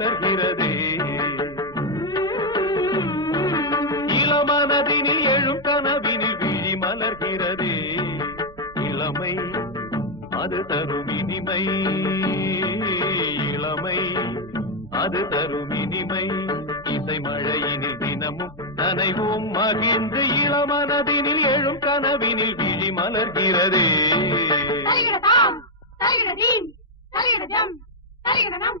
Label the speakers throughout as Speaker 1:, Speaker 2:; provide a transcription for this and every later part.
Speaker 1: மலர்கிறதே இளமனதினில் எழும் கனவினில் விழி மலர்கிறதே. இளமை அது தரும் இனிமை. இளமை அது தரும் இனிமை. இசை மழையினில் தினமும் நனைவோம். மகிழ்ந்து இளமனதினில் எழும் கனவினில் விழி மலர்கிறதே.
Speaker 2: தலிகிடதாம் தலிகிடதீம் தலையிட தலிகிடனம் தலிகிடதாம் தலிகிடதீம் தலிகிடஜம் தலிகிடனம்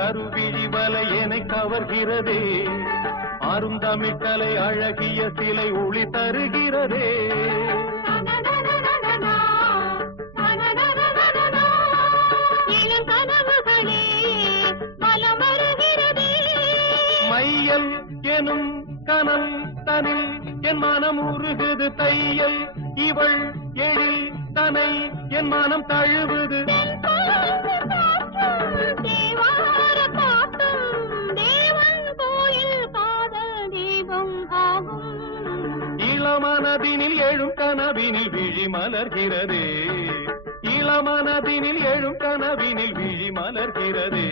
Speaker 1: கருவிழி வலை என கவர்கிறதே. அருந்தமிட்டலை அழகிய சிலை ஒளி தருகிறதே. மையல் எனும் கனல் தனில் என் மனம் உருகுது தையல். இவள் எழில் தனை என் மனம் தழுவுது.
Speaker 2: காதல் ஆகும்.
Speaker 1: இளமனதினில் எழும் கனவினில் விழி மலர்கிறதே. இளமனதினில் எழும் கனவினில் விழி மலர்கிறதே.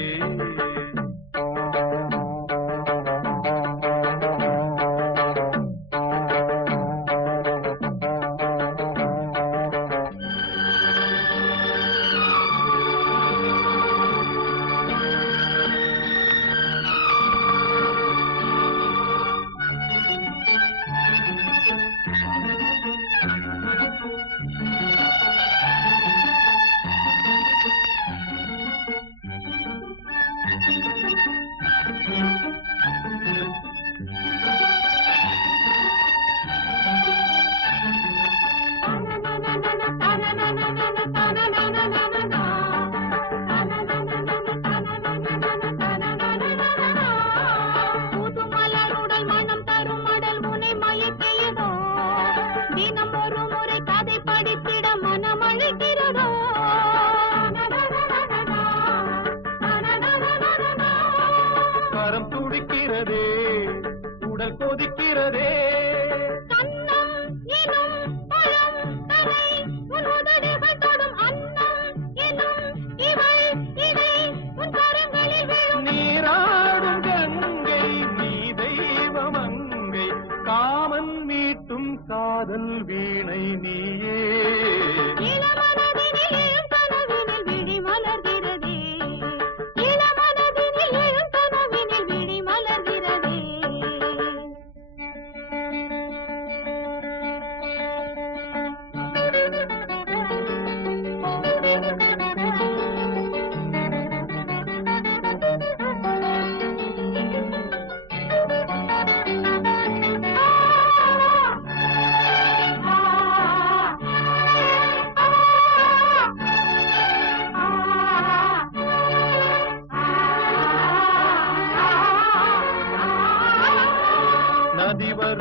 Speaker 2: விழும்.
Speaker 1: நீராடும் கங்கை நீ தெய்வம் அங்கை காமன் மீட்டும் காதல் வீணை நீயே.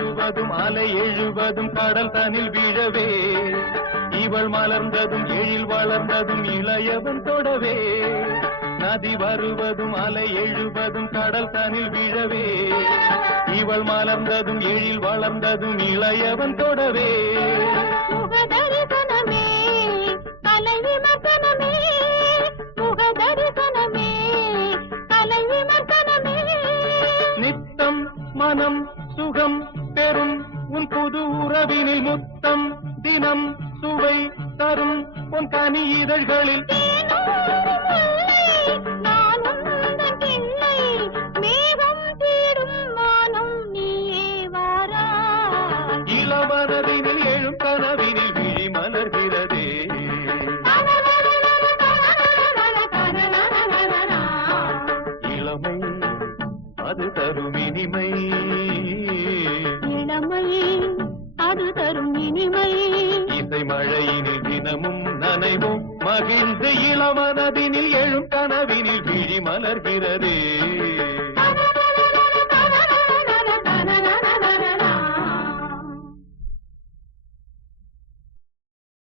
Speaker 1: எழுவதும் அலை எழுவதும் கடல் தனில் வீழவே. இவள் மலர்ந்ததும் எழில் வளர்ந்ததும் இளையவன் தொடவே. நதி வருவதும் அலை எழுவதும் கடல் தனில் விழவே. இவள் மலர்ந்ததும் எழில் வளர்ந்ததும் இளையவன் தொடவே. சுவை தரும் உன் கனி இதழ்களில்.
Speaker 2: தேனூரும் முல்லை,
Speaker 1: இளவரவினில் எழும் கனவினில் விழி மலர்கிறதே. இளமை அது தரும் இனிமை.
Speaker 2: இளமை அது தரும்
Speaker 1: இசை மழையினில் தினமும் நனைவும். மகிழ்ந்து இளமனதினில் எழும் கனவினில் விழி மலர்கிறதே.